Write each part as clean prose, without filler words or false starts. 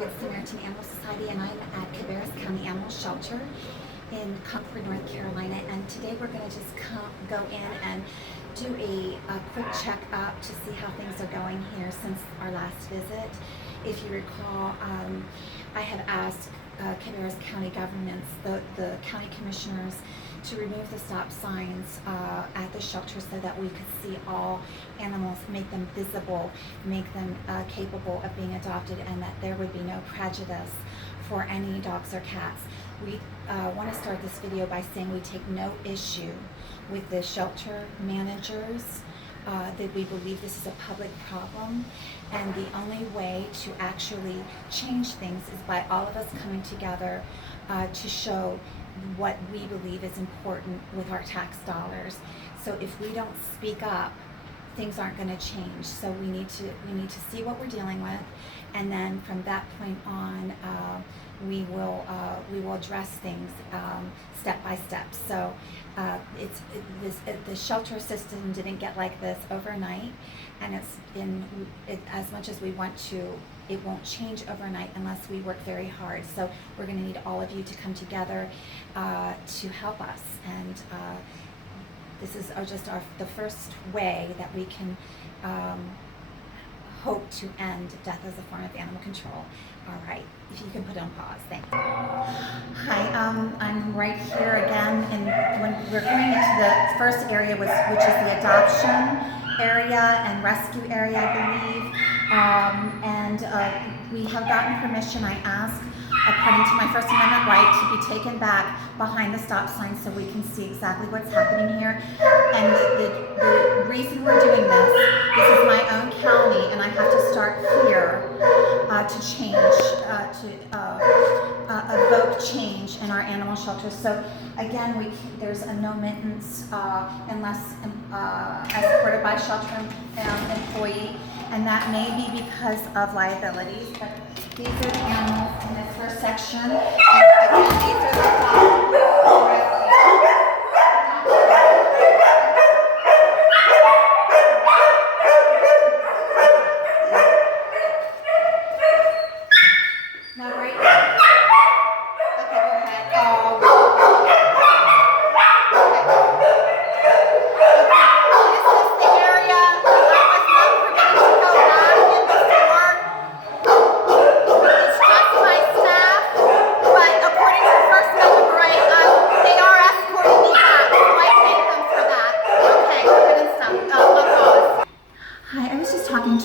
Good Samaritan Animal Society, and I'm at Cabarrus County Animal Shelter in Concord, North Carolina. And today we're going to just go in and do a quick check-up to see how things are going here since our last visit. If you recall, I had asked Cabarrus County governments, the county commissioners, to remove the stop signs at the shelter so that we could see all animals, make them visible, make them capable of being adopted, and that there would be no prejudice for any dogs or cats. We want to start this video by saying we take no issue with the shelter managers, that we believe this is a public problem, and the only way to actually change things is by all of us coming together to show what we believe is important with our tax dollars. So if we don't speak up, things aren't going to change. So we need to see what we're dealing with, and then from that point on, we will address things step by step. So the shelter system didn't get like this overnight, and as much as we want to, it won't change overnight unless we work very hard. So we're going to need all of you to come together to help us, and this is just the first way that we can hope to end death as a form of animal control. All right, if you can put on pause, thanks. Hi, I'm right here again, and when we're going into the first area, which is the adoption area and rescue area, I believe, and we have gotten permission. I asked, according to my First Amendment right, to be taken back behind the stop sign so we can see exactly what's happening here. And the reason we're doing this is my own county, and I have to start here to change, evoke change in our animal shelters. So again, there's a no mittens unless escorted by shelter employee, and that may be because of liabilities. But these are the animals in this first section. And again, these are the dogs. Now, right? Okay, go ahead. Oh.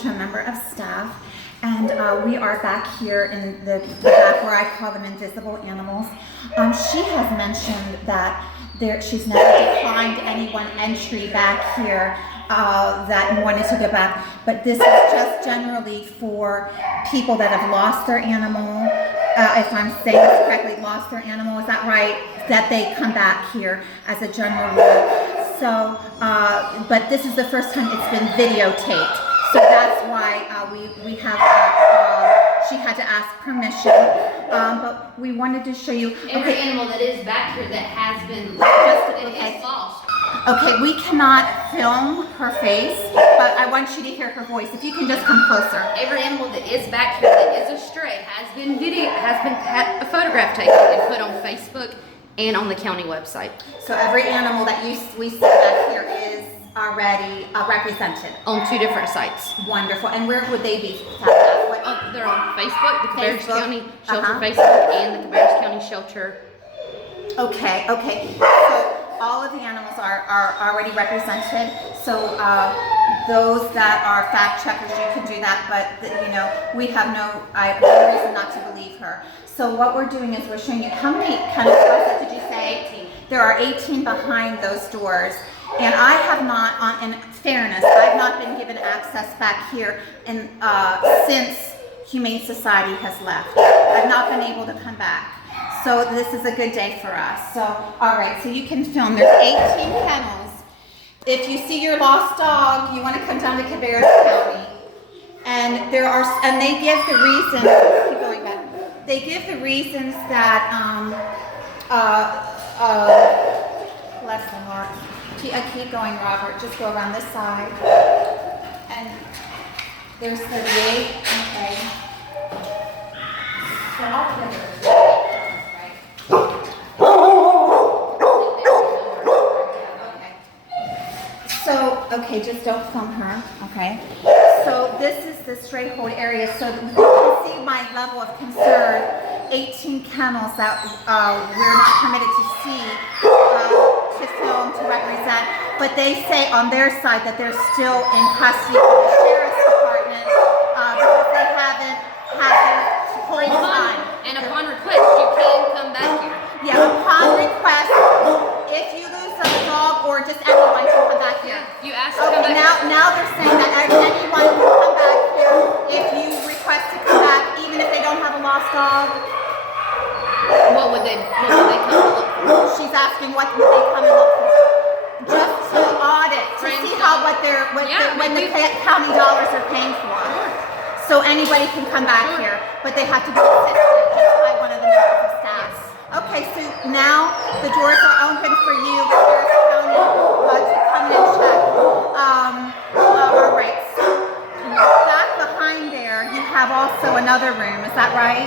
To a member of staff, and we are back here in the back where I call them invisible animals. She has mentioned that she's never declined anyone entry back here that wanted to go back, but this is just generally for people that have lost their animal, if I'm saying this correctly, lost their animal, is that right? That they come back here as a general rule. So, but this is the first time it's been videotaped. So that's why we have, she had to ask permission, but we wanted to show you. Every animal that is back here that has been is lost. Okay, we cannot film her face, but I want you to hear her voice. If you can just come closer. Every animal that is back here that is a stray has been had a photograph taken and put on Facebook and on the county website. So every animal that we see back here is already represented on 2 different sites. Wonderful. And where would they be? They're on Facebook, the Cabarrus County Shelter Facebook, and the Cabarrus County Shelter. Okay. So all of the animals are already represented. So those that are fact checkers, you can do that, but we have no reason not to believe her. So what we're doing is we're showing you how many kind of doors did you say? 18. There are 18 behind those doors. And I have not, in fairness, I've not been given access back here since Humane Society has left. I've not been able to come back. So this is a good day for us. So, all right, so you can film. There's 18 kennels. If you see your lost dog, you want to come down to Cabarrus County. And they give the reasons, keep going back. They give the reasons that, bless the Lord. Keep going, Robert. Just go around this side. And there's 38. Okay. So altogether, right? So, okay, just don't film her, okay? So this is the stray hold area. So you can see my level of concern. 18 kennels that we're not permitted to see, to film, to represent. But they say on their side that they're still in custody of the sheriff's department because they haven't had their hold time. And upon request, you can come back here. Yeah, upon request, if you lose a dog or just anyone can come back here. You asked to come Okay, back. now they're saying that anyone can come back here if you request to come back, even if they don't have a lost dog. What would they come to look for? She's asking what would they come and look for? Just to audit, to Friends see how dog. what the county dollars are paying for. So anybody can come back here, but they have to be assisted just by one of the members of staff. Okay, so now the doors are open for you, Harris County, to come and check. All right, so back behind there, you have also another room, is that right?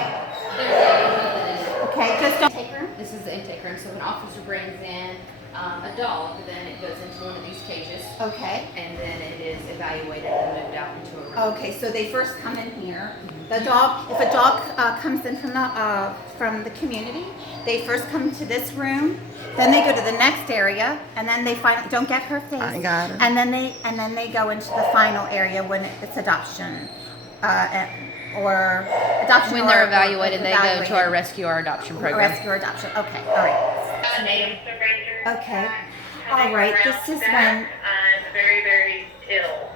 Okay, just don't take room. This is the intake room. So if an officer brings in a dog, then it goes into one of these cages, Okay. and then it is evaluated and moved out into a room. Okay, so they first come in here. The dog, if a dog comes in from the community, they first come to this room. Then they go to the next area, and then they find. Don't get her face. I got it. And then they go into the final area when it's adoption, or adoption. When or- they're or evaluated, they go to our evaluated. rescue or adoption program. Rescue or adoption. Okay, all right. Okay, all right. This is when. I'm very, very ill.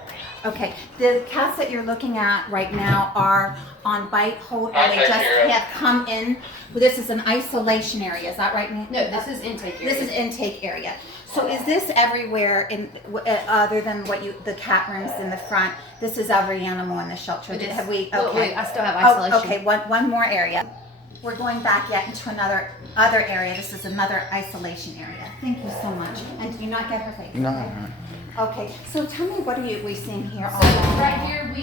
Okay, the cats that you're looking at right now are on bite hold, or they just have come in. This is an isolation area, is that right, Nancy? No, this is intake area. This is intake area. So is this everywhere other than the cat rooms in the front? This is every animal in the shelter. It is. Have we? Well, Okay. I still have Oh, isolation. okay, one more area. We're going back yet into other area. This is another isolation area. Thank you so much. And do you not get her face? No. okay? Okay, so tell me, what are we seeing here? So right here,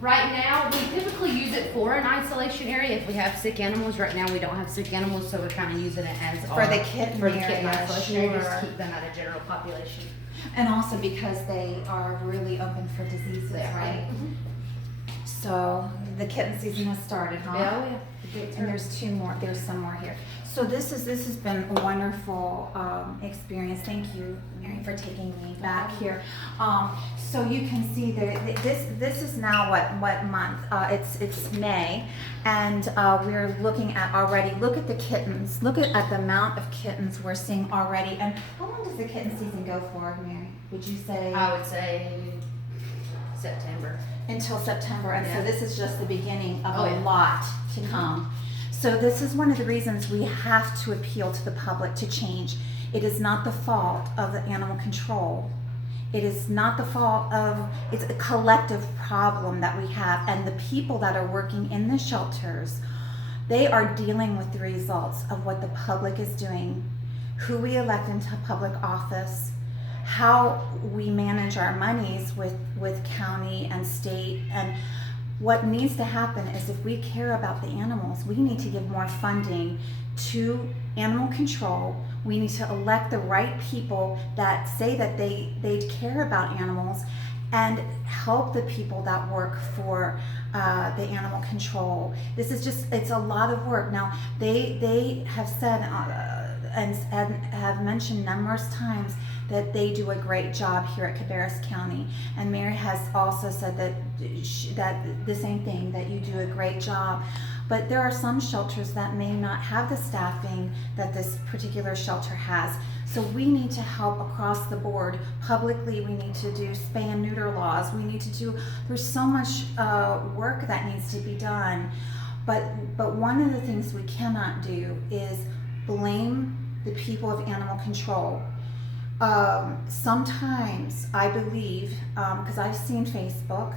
right now, we typically use it for an isolation area. If we have sick animals, right now we don't have sick animals, so we're kind of using it as For the kitten area, isolation area, just sure. to keep them out of general population. And also because they are really open for diseases, right? So the kitten season has started, huh? Yeah. And there's some more here. So this has been a wonderful experience. Thank you, Mary, for taking me back here. So you can see there, this is now what month? It's May, and we're looking at already. Look at the kittens. Look at the amount of kittens we're seeing already. And how long does the kitten season go for, Mary? Would you say? I would say September. Until September, and Yeah. so this is just the beginning of Oh, a yeah. lot to come. So this is one of the reasons we have to appeal to the public to change. It is not the fault of the animal control. It is not the fault of, it's a collective problem that we have, and the people that are working in the shelters, they are dealing with the results of what the public is doing, who we elect into public office, how we manage our monies with county and state. And what needs to happen is, if we care about the animals, we need to give more funding to animal control. We need to elect the right people that say that they care about animals, and help the people that work for the animal control. This is just, it's a lot of work. Now, they have said and have mentioned numerous times that they do a great job here at Cabarrus County. And Mary has also said that the same thing, that you do a great job. But there are some shelters that may not have the staffing that this particular shelter has. So we need to help across the board. Publicly, we need to do spay and neuter laws. We need to do, there's so much work that needs to be done. But one of the things we cannot do is blame the people of animal control. Sometimes I believe, because I've seen Facebook,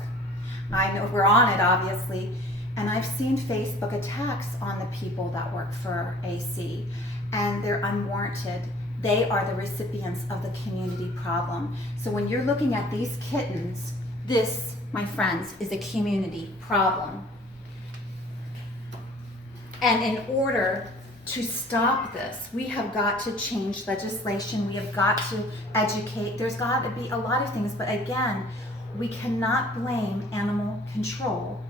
I know we're on it obviously, and I've seen Facebook attacks on the people that work for AC, and they're unwarranted. They are the recipients of the community problem. So when you're looking at these kittens, this, my friends, is a community problem. And in order to stop this, we have got to change legislation. We have got to educate. There's got to be a lot of things, but again, we cannot blame animal control.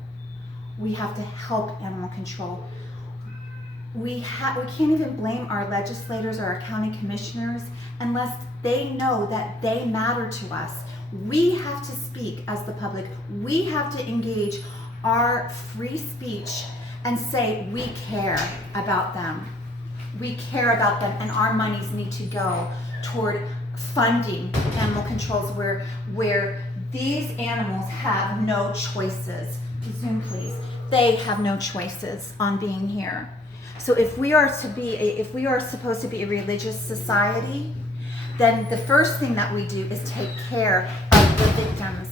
We have to help animal control. We can't even blame our legislators or our county commissioners unless they know that they matter to us. We have to speak as the public. We have to engage our free speech and say we care about them. We care about them, and our monies need to go toward funding animal controls where these animals have no choices. Zoom, please. They have no choices on being here. So if we are supposed to be a religious society, then the first thing that we do is take care of the victims,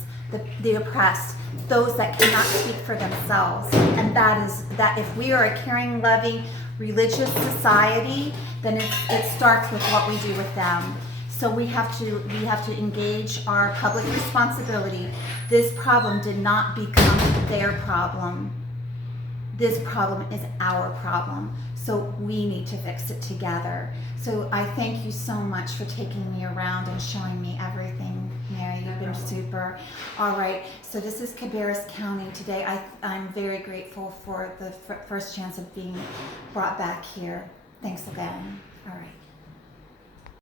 the oppressed, those that cannot speak for themselves. And that is that if we are a caring, loving, religious society, then it starts with what we do with them. So we have to engage our public responsibility. This problem did not become their problem. This problem is our problem. So we need to fix it together. So I thank you so much for taking me around and showing me everything, Mary. You've been super. All right, so this is Cabarrus County today. I'm very grateful for the first chance of being brought back here. Thanks again. All right.